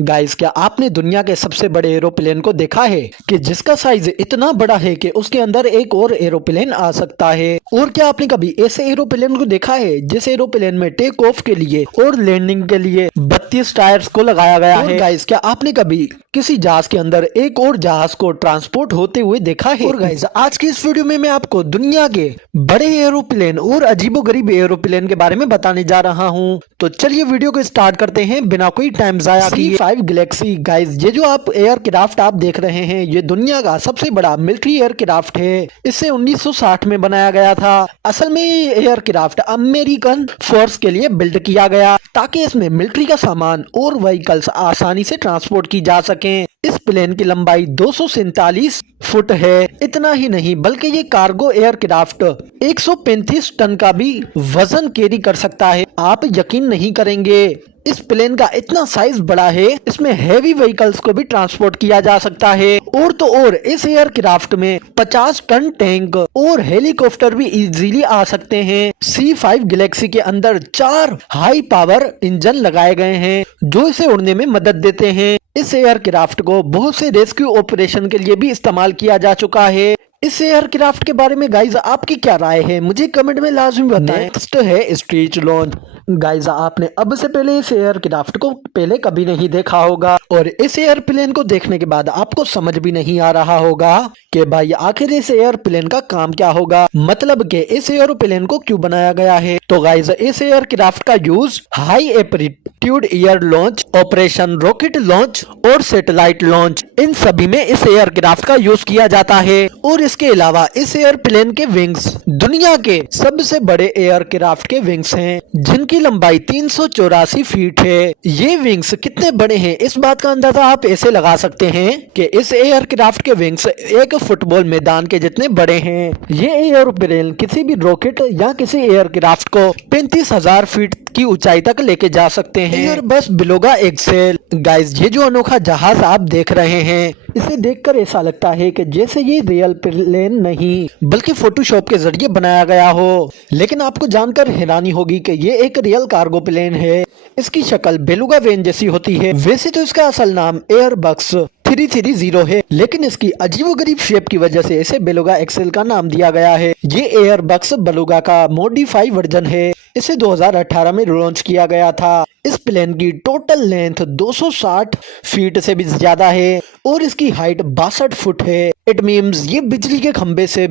Guys, क्या आपने दुनिया के सबसे बड़े एरोप्लेन को देखा है कि जिसका साइज इतना बड़ा है कि उसके अंदर एक और एरोप्लेन आ सकता है। और क्या आपने कभी ऐसे एरोप्लेन को देखा है जिस एरोप्लेन में टेक ऑफ के लिए और लैंडिंग के लिए 32 टायर्स को लगाया गया है। गाइस, क्या आपने कभी किसी जहाज के अंदर एक और जहाज को ट्रांसपोर्ट होते हुए देखा है? और गाइस, आज की इस वीडियो में मैं आपको दुनिया के बड़े एरोप्लेन और अजीबोगरीब एरोप्लेन के बारे में बताने जा रहा हूँ। तो चलिए वीडियो को स्टार्ट करते हैं बिना कोई टाइम जाया किए। C5 Galaxy. गाइस, ये जो आप एयरक्राफ्ट आप देख रहे हैं ये दुनिया का सबसे बड़ा मिलिट्री एयरक्राफ्ट है। इसे 1960 में बनाया गया था। असल में ये एयरक्राफ्ट अमेरिकन फोर्स के लिए बिल्ड किया गया ताकि इसमें मिलिट्री का सामान और व्हीकल्स आसानी से ट्रांसपोर्ट की जा सके। इस प्लेन की लंबाई 247 फुट है। इतना ही नहीं बल्कि ये कार्गो एयरक्राफ्ट 135 टन का भी वजन कैरी कर सकता है। आप यकीन नहीं करेंगे, इस प्लेन का इतना साइज बड़ा है, इसमें हैवी व्हीकल्स को भी ट्रांसपोर्ट किया जा सकता है। और तो और इस एयरक्राफ्ट में 50 टन टैंक और हेलीकॉप्टर भी इजीली आ सकते हैं। C5 गैलेक्सी के अंदर 4 हाई पावर इंजन लगाए गए हैं जो इसे उड़ने में मदद देते हैं। इस एयरक्राफ्ट को बहुत से रेस्क्यू ऑपरेशन के लिए भी इस्तेमाल किया जा चुका है। इस एयरक्राफ्ट के बारे में गाइज आपकी क्या राय है, मुझे कमेंट में लाजमी बताएं। नेक्स्ट है स्ट्रेच लॉन्च। गाइज, आपने अब से पहले इस एयरक्राफ्ट को पहले कभी नहीं देखा होगा और इस एयरप्लेन को देखने के बाद आपको समझ भी नहीं आ रहा होगा कि भाई आखिर इस एयरप्लेन का काम क्या होगा, मतलब कि इस एयरप्लेन को क्यों बनाया गया है। तो गाइज, इस एयरक्राफ्ट का use high aptitude air launch, operation rocket launch और सैटेलाइट लॉन्च, इन सभी में इस एयरक्राफ्ट का यूज किया जाता है। और इसके अलावा इस एयरप्लेन के विंग्स दुनिया के सबसे बड़े एयरक्राफ्ट के विंग्स हैं जिनकी लंबाई 384 फीट है। ये विंग्स कितने बड़े हैं इस बात का अंदाजा आप ऐसे लगा सकते हैं कि इस एयरक्राफ्ट के विंग्स एक फुटबॉल मैदान के जितने बड़े हैं। ये एयरप्लेन किसी भी रॉकेट या किसी एयरक्राफ्ट को 35,000 फीट की ऊंचाई तक लेके जा सकते हैं। Airbus बिलोगा Excel. गाइस, ये जो अनोखा जहाज आप देख रहे हैं इसे देखकर ऐसा लगता है कि जैसे ये रियल प्लेन नहीं बल्कि फोटोशॉप के जरिए बनाया गया हो। लेकिन आपको जानकर हैरानी होगी कि ये एक रियल कार्गो प्लेन है। इसकी शक्ल बेलुगा वेन जैसी होती है। वैसे तो इसका असल नाम एयरबस 330 है, लेकिन इसकी अजीबोगरीब शेप की वजह से इसे बेलुगा एक्सेल का नाम दिया गया है। ये एयरबस बेलुगा का मॉडिफाई वर्जन है। इसे 2018 में लॉन्च किया गया था। इस प्लेन की टोटल लेंथ 260 फीट से भी ज्यादा है और इसकी हाइट 62 फुट है। इट मीन्स ये बिजली के खंबे से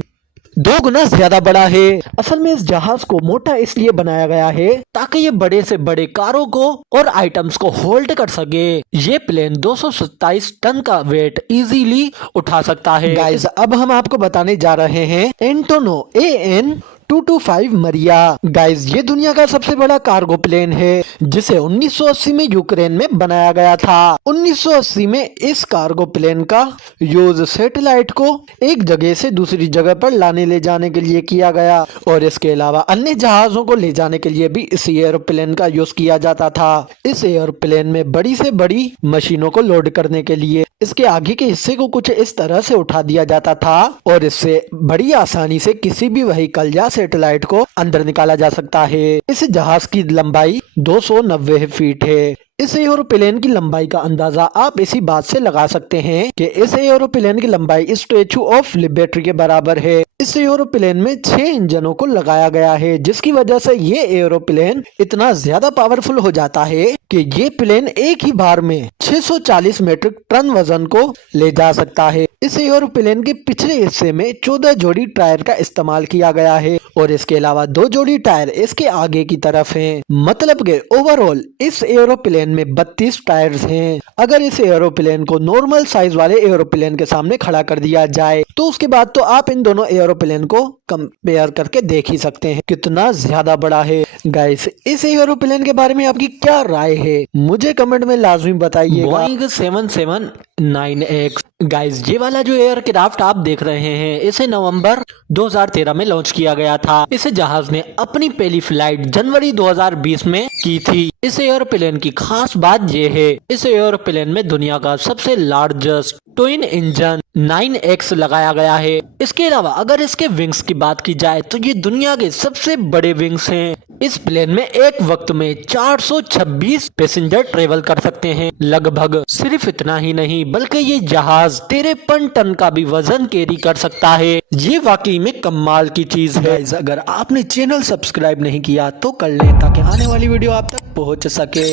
2 गुना ज्यादा बड़ा है। असल में इस जहाज को मोटा इसलिए बनाया गया है ताकि ये बड़े से बड़े कारों को और आइटम्स को होल्ड कर सके। ये प्लेन 227 टन का वेट इजीली उठा सकता है। गाइस, अब हम आपको बताने जा रहे हैं एंटोनो AN-225 मरिया। गाइस, ये दुनिया का सबसे बड़ा कार्गो प्लेन है जिसे 1980 में यूक्रेन में बनाया गया था। 1980 में इस कार्गो प्लेन का यूज सैटेलाइट को एक जगह से दूसरी जगह पर लाने ले जाने के लिए किया गया और इसके अलावा अन्य जहाजों को ले जाने के लिए भी इस एयरप्लेन का यूज किया जाता था। इस एयरप्लेन में बड़ी से बड़ी मशीनों को लोड करने के लिए इसके आगे के हिस्से को कुछ इस तरह से उठा दिया जाता था और इससे बड़ी आसानी से किसी भी व्हीकल या सैटेलाइट को अंदर निकाला जा सकता है। इस जहाज की लंबाई 290 फीट है। इस एरोप्लेन की लंबाई का अंदाजा आप इसी बात से लगा सकते हैं कि इस एरोप्लेन की लंबाई स्टैचू ऑफ लिबर्टी के बराबर है। इस एरोप्लेन में 6 इंजनों को लगाया गया है जिसकी वजह से ये एरोप्लेन इतना ज्यादा पावरफुल हो जाता है कि ये प्लेन एक ही बार में 640 मीट्रिक टन वजन को ले जा सकता है। इस एरोप्लेन के पिछले हिस्से में 14 जोड़ी टायर का इस्तेमाल किया गया है और इसके अलावा 2 जोड़ी टायर इसके आगे की तरफ हैं। मतलब कि ओवरऑल इस एरोप्लेन में 32 टायर्स हैं। अगर इस एरोप्लेन को नॉर्मल साइज वाले एरोप्लेन के सामने खड़ा कर दिया जाए तो उसके बाद तो आप इन दोनों एरोप्लेन को कंपेयर करके देख ही सकते हैं कितना ज्यादा बड़ा है। गाइस, इस एरोप्लेन के बारे में आपकी क्या राय है, मुझे कमेंट में लाजमी बताइएगा। Boeing 779X। गाइस, ये वाला जो एयरक्राफ्ट आप देख रहे हैं इसे नवंबर 2013 में लॉन्च किया गया था। इस जहाज ने अपनी पहली फ्लाइट जनवरी 2020 में की थी। इस एयरप्लेन की खास बात यह है, इस एयरप्लेन में दुनिया का सबसे लार्जेस्ट ट्विन इंजन 9X लगाया गया है। इसके अलावा अगर इसके विंग्स की बात की जाए तो ये दुनिया के सबसे बड़े विंग्स हैं। इस प्लेन में एक वक्त में 426 पैसेंजर ट्रेवल कर सकते हैं। लगभग सिर्फ इतना ही नहीं बल्कि ये जहाज 53 टन का भी वजन कैरी कर सकता है। ये वाकई में कमाल की चीज है। अगर आपने चैनल सब्सक्राइब नहीं किया तो कर लें ताकि आने वाली वीडियो आप तक पहुंच सके।